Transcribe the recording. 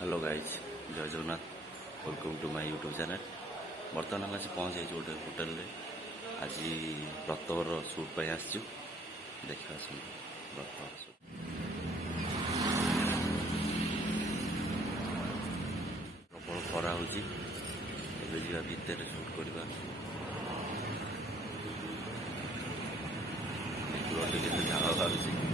Hello guys जय Jagannath welcome to my YouTube channel. बर्तमान आम पहुँच जाइए गोटे होटेल आज ब्रतवर सुट पर आसचु देखा ब्रतवर सुट प्रबल खरा हो भितर सुट करवा झाड़ बाहर